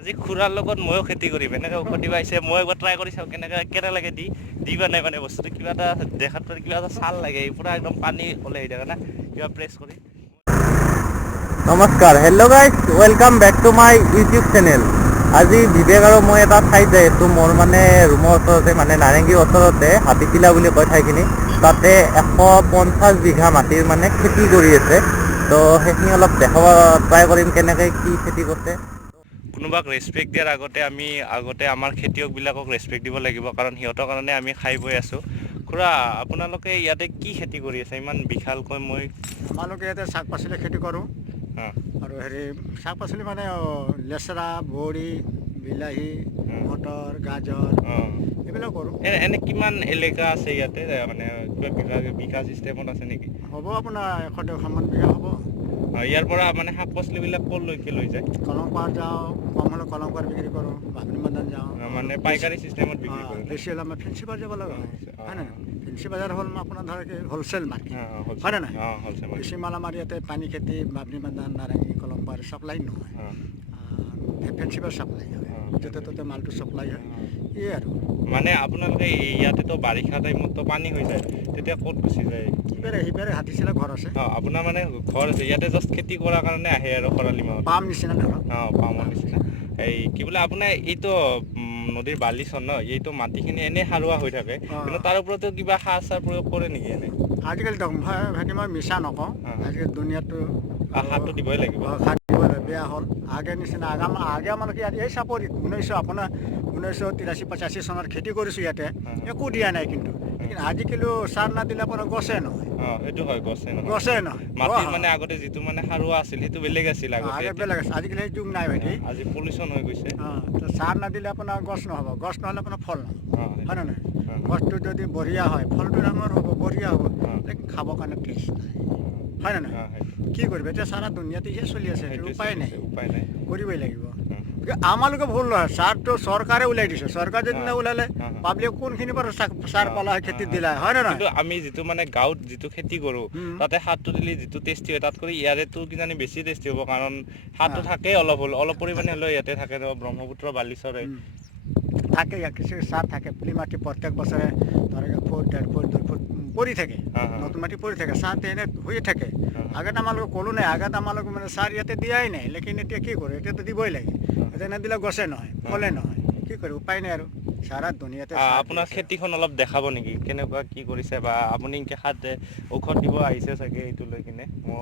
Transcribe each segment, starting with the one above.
আজি খুৰাৰ লগত ময়ো খেতি কৰিম এনেকৈ ঔষধ দিব আহিছে মই একবাৰ ট্ৰাই কৰি চাওঁ কেনেকৈ লাগে দিবা নাই মানে বস্তুটো কিবা এটা দেখাত কিবা এটা ছাল লাগে পূৰা একদম পানী ওলাই আহি থাকে না কিবা প্ৰেছ কৰি নমস্কাৰ hello' guys welcome back to my YouTube channel. আজি বিবেক আৰু মই এটা ঠাইত যাই আছোঁ। মোৰ মানে ৰুমৰ ওচৰতে মানে নাৰেংগীৰ ওচৰতে হাতীকিলা বুলি কয় ঠাইখিনি, তাতে 150 বিঘা মাটিৰ মানে খেতি কৰি আছে। তো সেইখিনি অলপ দেখাব ট্ৰাই কৰিম কেনেকৈ কি খেতি কৰিছে। কোনোবাক ৰেচপেক্ট দিয়াৰ আগতে আমাৰ খেতিয়কবিলাকক ৰেচপেক্ট দিব লাগিব, কাৰণ সিহঁতৰ কাৰণে আমি খাই বৈ আছোঁ। খুৰা, আপোনালোকে ইয়াতে কি খেতি কৰি আছে ইমান বিশালকৈ? আমালোকে ইয়াতে শাক পাচলি খেতি কৰোঁ আৰু শাক পাচলি মানে লেচৰা, বড়ি, বিলাহী, মটৰ, গাজৰ এইবিলাক কৰোঁ। এনে কিমান এলেকা আছে ইয়াতে, মানে কিবা বিঘা চিষ্টেমত আছে নেকি? হ'ব আপোনাৰ 100-150 মান বিঘা হ'ব। ইয়াৰ পৰা মানে শাক পাচলিবিলাক ক'লৈকে লৈ যায়? কলমপাৰ যাওঁ, কম হ'লে কলমপাৰ বিক্ৰী কৰোঁ, বাগনি বান্ধান যাওঁ, মানে পাইকাৰী চিষ্টেমত বিক্ৰী কৰোঁ। বেছি হ'লে আমাৰ ফেঞ্চি বজাৰ যাব লগা হয় নে? ফেঞ্চি বজাৰ হ'ল আপোনাৰ ধৰক হ'লচেল মাৰ্কেট হয় নে নাই? বেছি মাল আমাৰ ইয়াতে পানী খেতি, বাগনি বান্ধান, নাৰেংগী, কলমপাৰ চাপ্লাই নহয়, ফেঞ্চি বজাৰ চাপ্লাই হয়, য'তে ত'তে মালটো চাপ্লাই হয়। এই আৰু মানে আপোনালোকে ইয়াতেতো বাৰিষা টাইমততো পানী হৈ যায়, তেতিয়া ক'ত গুচি যায়? সিবাৰে হাতীচিলা ঘৰ আছে। আপোনাৰ মানে ঘৰ আছে ইয়াতে, জাষ্ট খেতি কৰাৰ কাৰণে আহে আৰু খৰালি মাহত? পাম নিচিনা ধৰক। পামৰ নিচিনা। এই কি বোলে আপোনাৰ এইটো নদীৰ বালিচৰ ন, এইটো মাটিখিনি এনেই সাৰুৱা হৈ থাকে, কিন্তু তাৰ ওপৰতো কিবা সাৰ চাৰ প্ৰয়োগ কৰে নেকি এনে? আজিকালি ভাইটি মই মিছা নকওঁ, আজিকালি দুনিয়াটো সাৰটো দিবই লাগিব। সাৰ দিব বেয়া হ'ল। আগে নিচিনা আগে আমালোকে ইয়াত এই চাপৰিত 1983-85 চনত খেতি কৰিছোঁ ইয়াতে, একো দিয়া নাই কিন্তু আজিকালি সাৰ নাদিলে আপোনাৰ গছে নহয়। সেইটো হয়, গছে নহয়। মাটি মানে আগতে যিটো মানে সাৰুৱা আছিল সেইটো বেলেগ আছিল আগে বেলেগ আছে, আজিকালি সেই যুগ নাই ভাইটি। আজি পলিউশ্যন হৈ গৈছে। সাৰ নাদিলে আপোনাৰ গছ নহ'ব, গছ নহ'লে আপোনাৰ ফল নহ'ব, হয় নে নহয়? গছটো যদি বঢ়িয়া হয়, ফলটো ডাঙৰ হ'ব, বঢ়িয়া হ'ব, খাবৰ কাৰণে টেষ্ট নাই, হয় নে নহয়? কি কৰিব এতিয়া, সাৰা দুনিয়াতে চলি আছে, উপায় নাই, কৰিবই লাগিব। আমালোকে ভুল নহয়, সাৰটো চৰকাৰে ওলাই দিছে। চৰকাৰ যদি নোলালে পাব্লিক কোনখিনিৰ পৰা সাৰ পালা হয়, খেতিত দিলা হয় নে নহয়? আমি যিটো মানে গাঁৱত যিটো খেতি কৰোঁ, তাতে সাৰটো দিলে যিটো টেষ্টি হয়, তাত কৰি ইয়াৰেতো কিজানি বেছি টেষ্টি হ'ব, কাৰণ সাৰটো থাকেই অলপ পৰিমাণে হ'লেও ইয়াতে থাকে ন, ব্ৰহ্মপুত্ৰ বালিচৰে থাকে, কিছু সাৰ থাকে। পুলি মাটি প্ৰত্যেক বছৰে ধৰক 1 ফুট, 1.5 ফুট, 2 ফুট পৰি থাকে, নতুন মাটি পৰি থাকে, সাৰ এনে হৈয়ে থাকে। আগত আমালোকে ক'লো নাই, আগত আমালোকে মানে সাৰ ইয়াতে দিয়াই নাই, লেকিন এতিয়া কি কৰোঁ, এতিয়াতো দিবই লাগে। এতিয়া নিদিলে গছে নহয়, ফলে নহয়, কি কৰোঁ, উপায় নাই আৰু। সাৰা দুনিয়াতে আপোনাৰ খেতিখন অলপ দেখাব নেকি, কেনেকুৱা কি কৰিছে, বা আপুনি সাৰতে ঔষধ দিব আহিছে চাগে এইটো লৈ কিনে? মই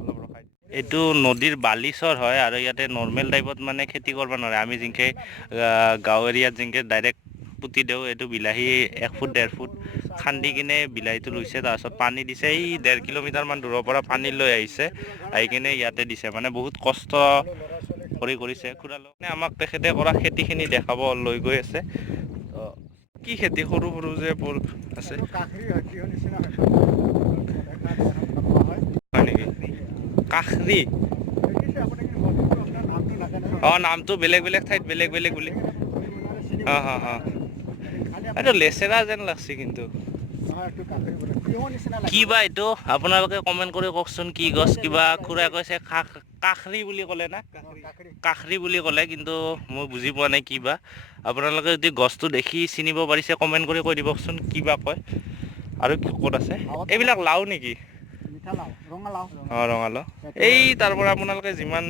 অলপ ৰখাই দিম। এইটো নদীৰ বালিচৰ হয়, আৰু ইয়াতে নৰ্মেল টাইপত মানে খেতি কৰিব নোৱাৰে। আমি যেনেকৈ গাঁও এৰিয়াত যেনেকৈ ডাইৰেক্ট পুতি দিওঁ, এইটো বিলাহী 1 ফুট 1.5 ফুট খান্দি কিনে বিলাহীটো ৰুইছে, তাৰপিছত পানী দিছে, এই 1.5 কিলোমিটাৰমান দূৰৰ পৰা পানী লৈ আহিছে, আহি কিনে ইয়াতে দিছে। মানে বহুত কষ্ট কৰিছে। খুৰালে আমাক তেখেতে কৰা খেতিখিনি দেখাব লৈ গৈ আছে। কি খেতি সৰু যে আছে? হয় নেকি? কাখৰি? নামটো বেলেগ ঠাইত বেলেগ বুলি। এইটো লেচেৰা যেন লাগছে কিন্তু। কি বা এইটো আপোনালোকে কমেণ্ট কৰি কওকচোন, কি গছ? কিবা খুৰাই কৈছে কাখৰি বুলি ক'লে না? কাখৰি বুলি ক'লে, কিন্তু মই বুজি পোৱা নাই কি বা। আপোনালোকে যদি গছটো দেখি চিনিব পাৰিছে কমেণ্ট কৰি কৈ দিবচোন কি বা কয়। আৰু ক'ত আছে? এইবিলাক লাও নেকি? ৰঙালাও। এই তাৰ পৰা আপোনালোকে যিমান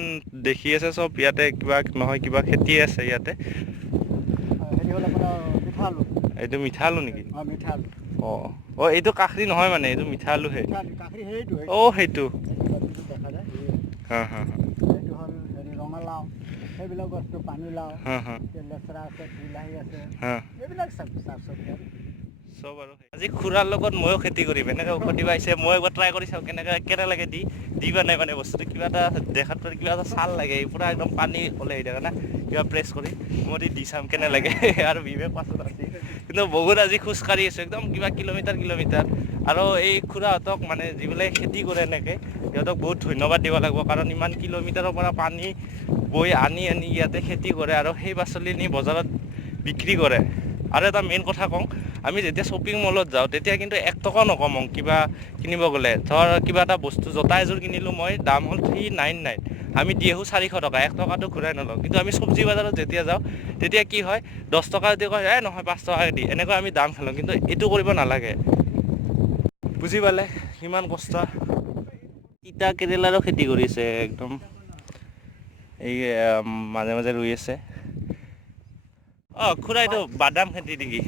দেখি আছে চব ইয়াতে কিবা নহয় কিবা খেতি আছে ইয়াতে। এইটো মিঠা আলু নেকি? এইটো কাখৰি নহয় মানে, এইটো মিঠা আলুহে। সেইটো ৰঙালাও, সেইবিলাক বস্তু, পানীলাও, লেচেৰা আছে, বিলাহী আছে, এইবিলাক শাক চব্জি চব। আৰু আজি খুৰাৰ লগত ময়ো খেতি কৰিম, এনেকৈ ঔষধ দিব আহিছে, মই একবাৰ ট্ৰাই কৰি চাওঁ কেনেকৈ লাগে দিবা নাই মানে বস্তুটো কিবা এটা দেখাত কিবা এটা ছাল লাগে, পূৰা একদম পানী ওলাই আহি থাকে না, কিবা প্ৰেছ কৰি মই দি চাম কেনে লাগে। আৰু বিবেক পাছত আছে, কিন্তু বহুত আজি খোজকাঢ়ি আছোঁ একদম কিবা কিলোমিটাৰ। আৰু এই খুৰাহঁতক মানে যিবিলাক খেতি কৰে এনেকৈ, সিহঁতক বহুত ধন্যবাদ দিব লাগিব, কাৰণ ইমান কিলোমিটাৰৰ পৰা পানী বৈ আনি ইয়াতে খেতি কৰে, আৰু সেই পাচলি নি বজাৰত বিক্ৰী কৰে। আৰু এটা মেইন কথা কওঁ, আমি যেতিয়া শ্বপিং মলত যাওঁ তেতিয়া কিন্তু 1 টকাও নকমাওঁ কিবা কিনিব গ'লে। ধৰ কিবা এটা বস্তু জোতা এযোৰ কিনিলোঁ মই, দাম হ'ল 399, আমি দি আহোঁ 400 টকা, 1 টকাটো ঘূৰাই নলওঁ। কিন্তু আমি চব্জি বজাৰত যেতিয়া যাওঁ তেতিয়া কি হয় 10 টকা যদি কয় নহয় 5 টকাকৈ দি, এনেকৈ আমি দাম খেলোঁ। কিন্তু এইটো কৰিব নালাগে, বুজি পালে কিমান কষ্ট। তিতা কেৰেলাৰো খেতি কৰিছে একদম, এই মাজে মাজে ৰুই আছে। খুৰা এইটো বাদাম খেতি নেকি?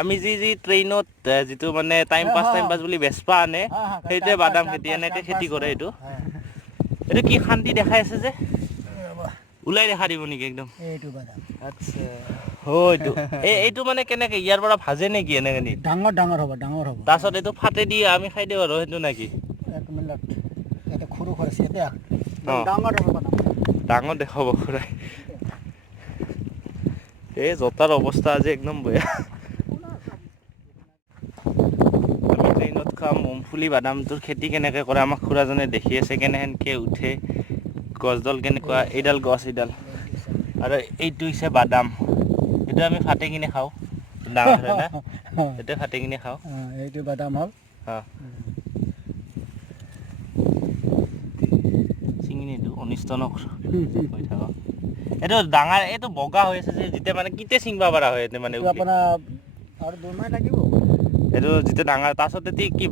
আমি যি ট্ৰেইনত যিটো মানে টাইম পাছ বুলি বেচপা আনে, সেইটোৱে বাদাম খেতি, এনেকৈ খেতি কৰে। এইটো কি শান্তি দেখাই আছে যে, ওলাই দেখা দিব নেকি একদম? আচ্ছা, এইটো মানে কেনেকে ইয়াৰ পৰা ভাজে নেকি? এনেকে নি ডাঙৰ হ'ব তাৰপিছত এইটো ফাটে দি আমি খাই দিওঁ আৰু সেইটো নেকি? ডাঙৰ দেখাব খুৰাই। এই জোতাৰ অৱস্থা আজি একদম বেয়া। আমি ট্ৰেইনত খাম মুংফুলি বাদামটোৰ খেতি কেনেকৈ কৰে আমাক খুৰাজনে দেখি আছে, কেনেকৈ উঠে, গছডাল কেনেকুৱা, এইডাল গছ এইডাল, আৰু এইটো হৈছে বাদাম। এইটো আমি ফাটে কিনে খাওঁ, ডাঙৰ হয় না, এইটো ফাটে কিনে খাওঁ। এইটো বাদাম হ'ল চিঙি নিদিওঁ, অনিষ্ট নকৰোঁ হৈ থাকক। এইটো ডাঙৰ, এইটো বগা হৈ আছে যে, যেতিয়া মানে কেতিয়া ছিঙিব পৰা হয় মানে আৰু 2 মাহ লাগিব। এইটো যেতিয়া ডাঙৰ, তাৰপিছত এতিয়া কি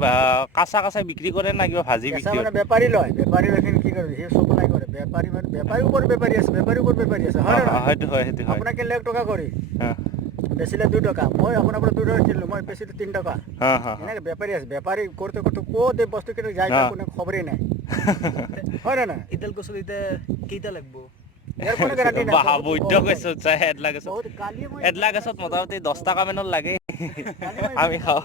কাঁচা বিক্ৰী কৰে না কিবা ভাজি বিক্ৰী কৰে? বেপাৰী লয়, বেপাৰী লৈ কি কৰে, সি চপ্লাই কৰে। বেপাৰী মানে বেপাৰীৰ ওপৰত বেপাৰী আছে, হয় না? সেইটো হয়। আপোনাক কিনিলে 1 টকা কৰি, বেচিলে 2 টকা, মই আপোনাৰ পৰা 2 টকা কিনিলোঁ, মই বেচিলোঁ 3 টকা। এনেকৈ বেপাৰী আছে, বেপাৰী কৰোঁতে ক'ত এই বস্তু কিনে যায় কোনো খবৰেই নাই, হয় না? ইডাল গছত এতিয়া কেইটা লাগব? এডলা গছত মোটামুটি 10 টকা মানৰ লাগে, আমি খাওঁ।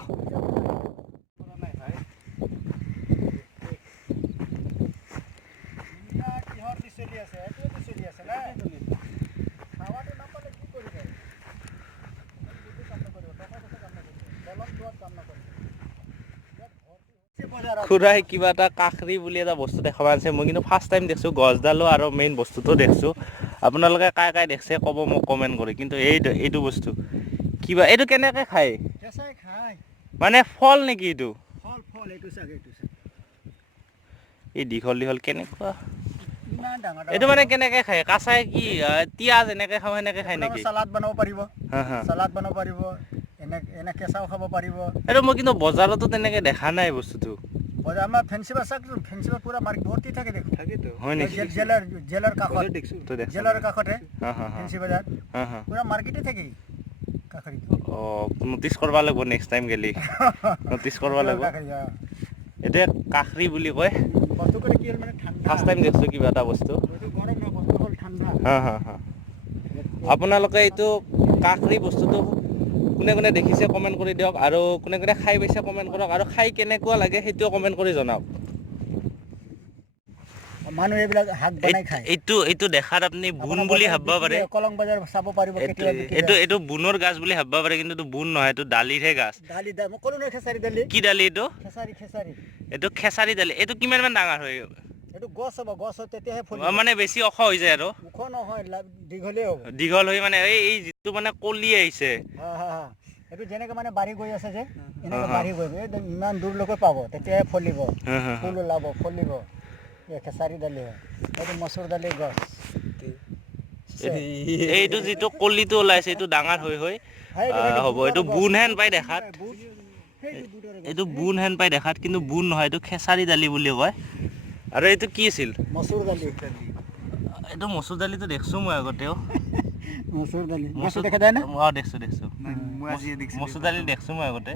খুৰাই কিবা এটা কাখৰি বুলি এটা বস্তু দেখাব আছে, মই কিন্তু ফাৰ্ষ্ট টাইম দেখছোঁ। গছডালো আৰু মেইন বস্তুটো দেখছোঁ। আপোনালোকে কাই দেখছে ক'ব মোক কমেণ্ট কৰি। কিন্তু এইটো বস্তু কিবা, এইটো কেনেকৈ খায় মানে ফল নেকি? এইটো এই দীঘল কেনেকুৱা, এইটো মানে কেনেকৈ খায়? কাঁচাই কি তিয়াজ এনেকৈ খাওঁ সেনেকৈ খায় নেকি? চালাড বনাব পাৰিব, এনে কেঁচাও খাব পাৰিব। এইটো মই কিন্তু বজাৰতো তেনেকৈ দেখা নাই বস্তুটো। আমাৰ ফেঞ্চি পুৰা মাৰ্কেট ভৰ্তি থাকে, দেখোঁ। হয় নেকি? জেলৰ কাষতে ফেঞ্চি বজাৰ পুৰা মাৰ্কেটে থাকে। নটিচ কৰিব লাগিব নেক্সট টাইম গেলি, নটিচ কৰিব লাগিব। এতিয়া কাখৰি বুলি কয়, ফাৰ্ষ্ট টাইম দেখছোঁ কিবা এটা বস্তু। আপোনালোকে এইটো কাখৰি বস্তুটো কোনে দেখিছে কমেণ্ট কৰি দিয়ক, আৰু কোনে খাই পাইছে কমেণ্ট কৰক, আৰু খাই কেনেকুৱা লাগে সেইটোও কমেণ্ট কৰি জনাওক। মানুহ এইবিলাক শাক বনাই খায়। এইটো দেখাত আপুনি বুন বুলি ভাবিব পাৰে, কলং বজাৰ চাব পাৰিব। এইটো বুনৰ গাছ বুলি ভাবিব পাৰে, কিন্তু এইটো বুন নহয়, এইটো দালিৰহে গাছ। কি দালি এইটো? এইটো খেচাৰি দালি। এইটো কিমান ডাঙৰ হয়? এইটো গছ হ'ব, গছ তেতিয়াহে ফুলিব, মানে বেছি ওখ হৈ যায় আৰু ওখ নহয়, দীঘলেই হ'ব। দীঘল হৈ মানে এই যিটো মানে কলি আহিছে, এইটো যেনেকে মানে বাঢ়ি গৈ আছে যে, এনেকে বাঢ়ি গৈ ইমান দূৰলৈকে পাব, তেতিয়াহে ফলিব, ফুল ওলাব, ফলিব। খেচাৰি দালি হয়, এইটো মচুৰ দালি গছ। এইটো যিটো কলিটো ওলাইছে এইটো ডাঙৰ হৈ হ'ব। এইটো বুন হেন পাই দেখাত, কিন্তু বুন নহয়, এইটো খেচাৰি দালি বুলি কয়। আৰু এইটো কি আছিল? মচুৰ দালি। এইটো মচুৰ দালিটো দেখছোঁ মই আগতেও। মচুৰ দালি দেখা যায় না? দেখছোঁ। মচুৰ দালি দেখছোঁ মই আগতে।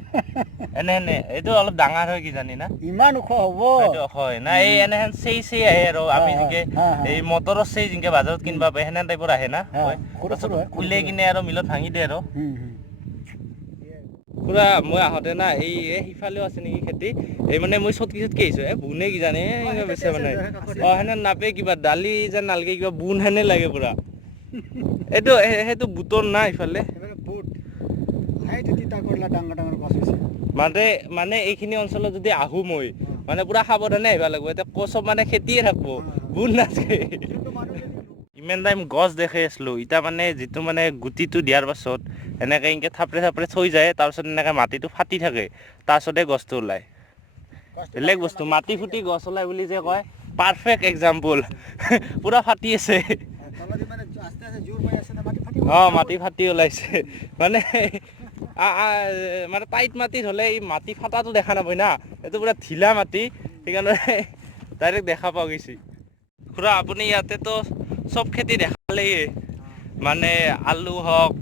এনে এইটো অলপ ডাঙৰ হয় কি জানি না? ইমান ওখ হ'ব? হয় না, এই এনেহেন চেই আহে আৰু আমি যেনেকে এই মটৰৰ চেই যেনেকে বজাৰত কিনিব পাই সেনে টাইপৰ আহে না, উলিয়াই কিনে আৰু মিলত ভাঙি দিয়ে আৰু। পুৰা মই আহোঁতে না এই সিফালেও আছে নেকি খেতি, এই মানে মই চটকি আহিছোঁ, বুনে কি জানে বেছে মানে সেনে নাপে, কিবা দালি যেন নালাগে, কিবা বুন হেনে লাগে পুৰা। সেইটো বুটৰ না ইফালে মানে এইখিনি অঞ্চলত যদি আহোঁ মই মানে পুৰা সাৱধানে আহিব লাগিব। এতিয়া চব মানে খেতিয়ে থাকিব, বুন নাথাকে। ইমান টাইম গছ দেখাই আছিলোঁ, এতিয়া মানে যিটো মানে গুটিটো দিয়াৰ পাছত এনেকৈ থাপৰে থৈ যায়, তাৰপিছত এনেকৈ মাটিটো ফাটি থাকে, তাৰপিছতে গছটো ওলায়। বেলেগ বস্তু মাটি ফুটি গছ ওলায় বুলি যে কয়, পাৰফেক্ট এক্সাম্পল পুৰা ফাটি আছে তলদি মানে আস্তে আস্তে জোৰ পাই আছে না মাটি ফাটিব মাটি ফাটি ওলাইছে মানে মানে টাইট মাটিত হ'লে এই মাটি ফাটাটো দেখা নাপায় না এইটো পুৰা ঢিলা মাটি সেইকাৰণে ডাইৰেক্ট দেখা পোৱা গৈছে খুৰা আপুনি ইয়াতেতো চব খেতি দেখালেই মানে আলু হওক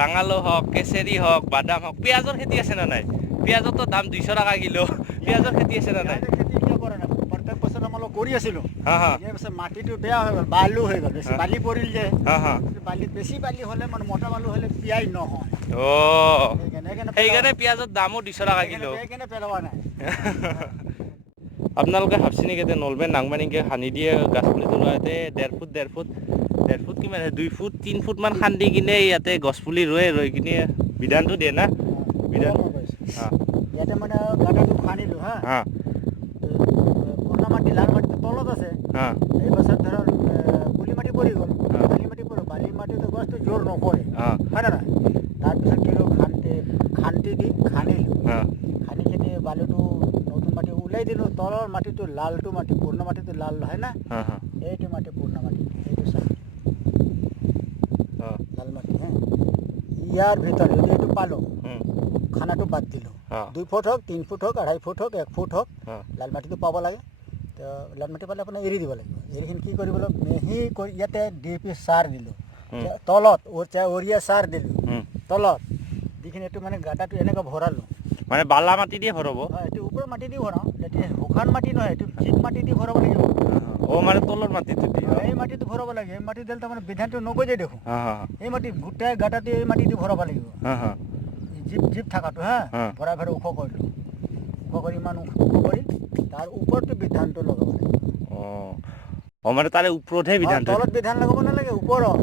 ৰাঙালু হওক কেচেৰি হওক বাদাম হওক পিঁয়াজৰ খেতি আছে নে নাই পিঁয়াজৰতো দাম 200 টকা কিলো পিঁয়াজৰ খেতি আছে নে নাই খেতি কিয় কৰা নাই প্ৰত্যেক বছৰ মই কৰি আছিলোঁ হা হা এই বছৰ মাটিটো বেয়া হৈ গ'ল বালু হৈ গ'ল বেছি বালি পৰিল যে হা হা বালি বেছি বালি হ'লে মানে মোটা বালু হ'লে পিয়াই নহয় সেইকাৰণে পিঁয়াজৰ দামো 200 টকা কিলো সেইকাৰণে পেলোৱা নাই আপোনালোকে ভাবছি নেকি যে নলবেন নাংবা নেকি সানি দিয়ে গাছ পুলিটো ৰোৱাতে 1.5 ফুট কিমান 2 ফুট 3 ফুট মান খান্দি কিনে ইয়াতে গছ পুলি ৰৈ কিনে বিধানটো দিয়ে না বিধান ইয়াতে মানে গাঁতাটো খান্দিলোঁ হা পুৰণা মাটি লাল মাটিটো তলত আছে এই বছৰ ধৰক পুলি মাটি পৰি গ'ল বালি মাটি পৰি বালি মাটিটো গছটো জোৰ নকৰে হয় না নাই তাৰপিছত কি হ'ল খান্দিলোঁ খান্দি কিনি বালুটো নতুন মাটি ওলাই দিলোঁ তলৰ মাটিটো লালটো মাটি পুৰণা মাটিটো লাল হয় না এইটো মাটি পুৰণা মাটি এইটো চাই লাল মাটি ইয়াৰ ভিতৰত যদি এইটো পালোঁ খানাটো বাদ দিলোঁ 2 ফুট হওক 3 ফুট হওক 2.5 ফুট হওক 1 ফুট হওক লাল মাটিটো পাব লাগে তো লাল মাটি পালে আপোনাৰ এৰি দিব লাগিব এৰিখিনি কি কৰিব লাগিব মেহি কৰি ইয়াতে DAP সাৰ দিলোঁ তলত অৰিয়া সাৰ দিলোঁ তলত যিখিনি এইটো মানে গাঁতাটো এনেকৈ ভৰালোঁ মানে বালা মাটি দিয়ে ভৰাব এইটো ওপৰৰ মাটি দি ভৰাওঁ এতিয়া শুকান মাটি নহয় এইটো ঠিক মাটি দি ভৰাব লাগিব মানে তলৰ মাটিটো এই মাটিটো ভৰাব লাগে এই মাটি দিলে তাৰমানে বিধানটো নগজে দেখোঁ এই মাটি গোটেই গাঁতাটো এই মাটি দি ভৰাব লাগিব জীপ থকাটো ভৰাই ওখ কৰিলোঁ ওখ কৰি ইমান ওখ কৰি তাৰ ওপৰতো বিধানটো লগাব লাগিব মানে তাৰে ওপৰতহে বিধান তলত বিধান লগাব নালাগে ওপৰত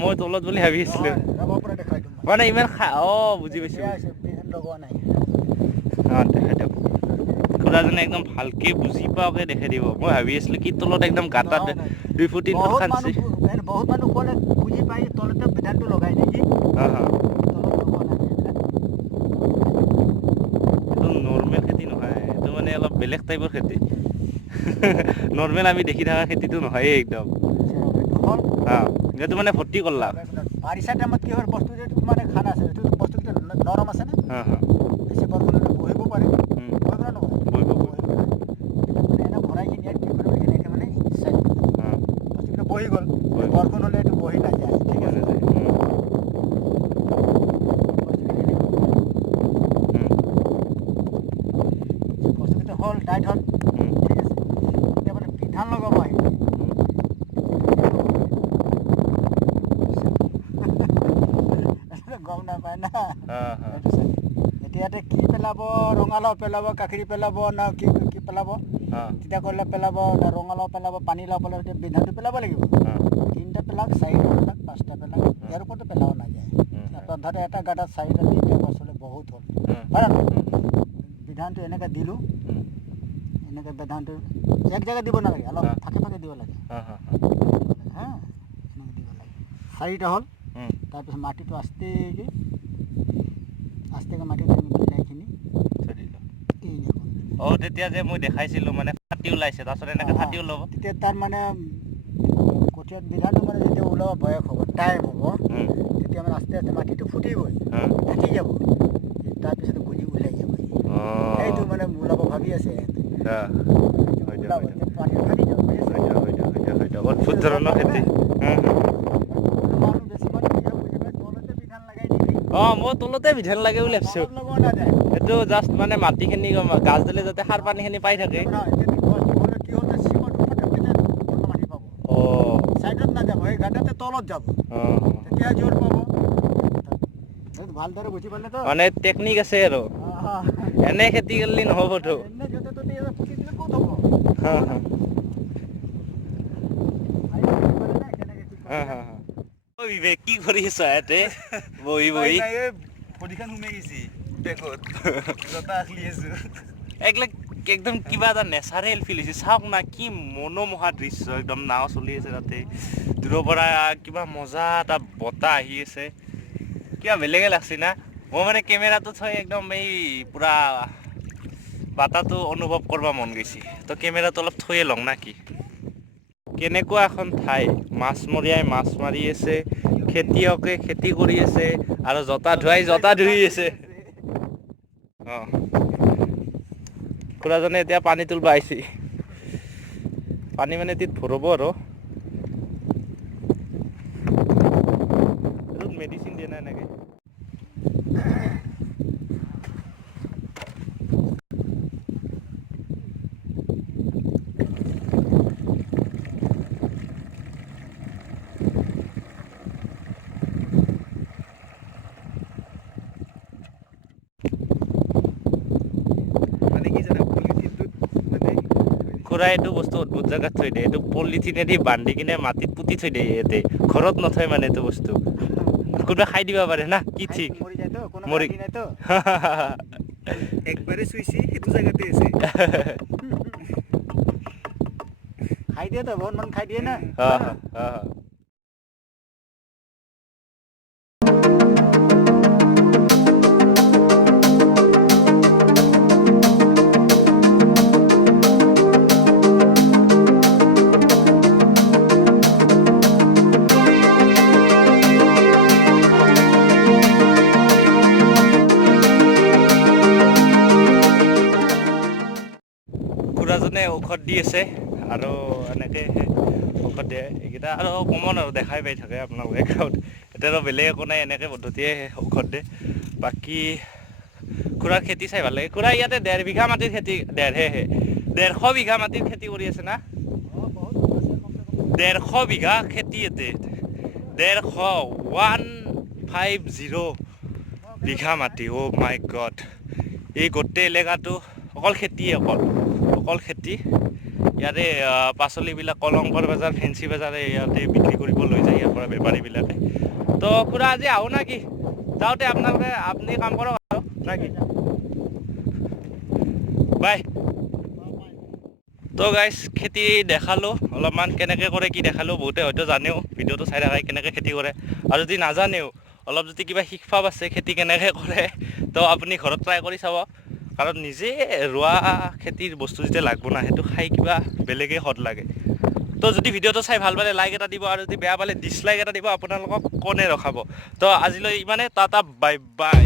মই তলত বুলি ভাবি আছিলোঁ পৰা দেখাই দিম মানে ইমান বুজি পাইছোঁ বিধান লগোৱা নাই দেখাই দিয়ক খুৰাজনে একদম ভালকে বুজি পাওঁকে দেখাই দিব মই ভাবি আছিলোঁ কি তলত একদম গাঁতাত 2 ফুট 3 ফুট খান্দিছে বহুত মানুহ ক'লে বুজি পাই তলতে বিধানটো লগাই নেকি নৰ্মেল খেতি নহয় এইটো মানে অলপ বেলেগ টাইপৰ খেতি নৰ্মেল আমি দেখি থকা খেতিটো নহয় একদম এইটো মানে ভৰ্তি কৰলা বাৰিষা টাইমত কি হয় বস্তু যিটো মানে খানা আছে এইটো বস্তুটো নৰম আছে না বেছি বৰষুণ বহিব পাৰে এনে ভৰাই কিনি ইয়াত কি কৰিব লাগে এনেকৈ মানে বস্তুটো বহি গ'ল বৰষুণ হ'লে এইটো বহি নাযায় ঠিক আছে বস্তুটো হ'ল টাইট হ'ল ঠিক আছে এতিয়া মানে বিধান লগাব আহি গম নাপায় না এতিয়া ইয়াতে কি পেলাব ৰঙালাও পেলাব কাকৰি পেলাব না কি পেলাব তিতা কেৰেলা পেলাব না ৰঙালাও পেলাব পানীলাও পেলাব এতিয়া বিধানটো পেলাব লাগিব 3টা পেলাওক 4টা পেলাওক 5টা পেলাওক ইয়াৰ ওপৰতো পেলাব নাযায় ধৰে এটা গাঁতাত 4টা 3টা গছ হ'লে বহুত হ'ল হয় না বিধানটো এনেকৈ দিলোঁ এনেকৈ বিধানটো এক জেগাত দিব নালাগে অলপ ফাঁকে দিব লাগে এনেকৈ দিব লাগে 4টা হ'ল তাৰপিছত মাটিটো আস্তেকৈ মাটিটো মিলাইখিনি তেতিয়া যে মই দেখাইছিলোঁ মানে ফাটি ওলাইছে তাৰপিছত এনেকৈ ফাটি ওলাব তেতিয়া তাৰ মানে কঠীয়াত বিধানটো মানে যেতিয়া ওলাব বয়স হ'ব টাইম হ'ব তেতিয়া মানে আস্তে আস্তে মাটিটো ফুটিবই ঢাকি যাব তাৰপিছত গুজি ওলাই যাব সেইটো মানে ওলাব ভাবি আছে অদ্ভুত ধৰণৰ খেতি মই তলতে বিধান লাগে বুলি ভাবিছোঁ এইটো জাষ্ট মানে মাটিখিনি গাছ দিলে যাতে সাৰ পানীখিনি পাই থাকে চাইডত নাযাব এই গাঁতাতে তলত যাব তেতিয়া জোৰ পাব ভালদৰে বুজি পালে তো মানে টেকনিক আছে আৰু এনে খেতি কৰিলে নহ'বতো বিবেক কি কৰি আছ ইয়াতে বহি একদম কিবা এটা নেচাৰেল ফিল হৈছে চাওক না কি মনোমোহা দৃশ্য একদম নাও চলি আছে তাতে দূৰৰ পৰা কিবা মজা এটা বতাহ আহি আছে কিবা বেলেগে লাগছে না মই মানে কেমেৰাটো থৈ একদম এই পুৰা বতাহটো অনুভৱ কৰিব মন গৈছে তো কেমেৰাটো অলপ থৈয়ে লওঁ না কি কেনেকুৱা এখন ঠাই, মাছমৰীয়াই মাছ মাৰি আছে, খেতিয়কে খেতি কৰি আছে আৰু জতা ধুৱাই জতা ধুই আছে। অঁ, খুৰাজনে এতিয়া পানী তুলিব আহিছে। পানী মানে এটিত ভৰাব আৰু মেডিচিন দিয়ে না এনেকৈ। খুৰাই এইটো বস্তু অদ্ভুত জেগাত থৈ দিয়ে, এইটো পলিথিনেদি বান্ধি কিনে মাটিত পুতি থৈ দিয়ে ইয়াতে, ঘৰত নথয় মানে এইটো বস্তু। কোনোবা খাই দিব পাৰে না, কি ঠিক মৰি একবাৰে চুইছি সেইটো জেগাতে আছে। খাই দিয়ে তো, বহুত মান খাই দিয়ে না। খুৰাজনে ঔষধ দি আছে আৰু এনেকৈ ঔষধ দিয়ে, এইকেইটা আৰু কমন আৰু দেখাই পাই থাকে আপোনালোকে গাঁৱত। এতিয়া বেলেগ একো নাই, এনেকৈ পদ্ধতিয়ে ঔষধ দিয়ে। বাকী খুৰাৰ খেতি চাই ভাল লাগে। খুৰা ইয়াতে 1.5 বিঘা মাটিৰ খেতি, 1.5 বিঘা মাটিৰ খেতি কৰি আছে না? 1.5 বিঘা খেতি ইয়াতে, 150 বিঘা মাটি। অ' মাই গড, এই গোটেই এলেকাটো অকল খেতিয়ে, অকল খেতি। ইয়াতে পাচলিবিলাক কলংকৰ বজাৰ, ফেঞ্চি বজাৰ ইয়াতে বিক্ৰী কৰিব লৈ যায় ইয়াৰ পৰা বেপাৰীবিলাকে। তো খুৰা আজি আহোঁ না কি? যাওঁতে আপুনি কাম কৰক আৰু না কি? বাই। তো গাইজ, খেতি দেখালোঁ অলপমান, কেনেকৈ কৰে কি দেখালোঁ। বহুতে হয়তো জানেও, ভিডিঅ'টো চাই থাকে কেনেকৈ খেতি কৰে, আৰু যদি নাজানেও অলপ যদি কিবা শিকবা আছে খেতি কেনেকৈ কৰে, তো আপুনি ঘৰত ট্ৰাই কৰি চাব। কাৰণ নিজে ৰোৱা খেতিৰ বস্তু যেতিয়া লাগব না, সেইটো খাই কিবা বেলেগেই সোৱাদ লাগে। তো যদি ভিডিঅ'টো চাই ভাল পালে লাইক এটা দিব, আৰু যদি বেয়া পালে ডিছলাইক এটা দিব, আপোনালোকক কোনে ৰখাব। তো আজিলৈ ইমানে, টাটা বাই বাই।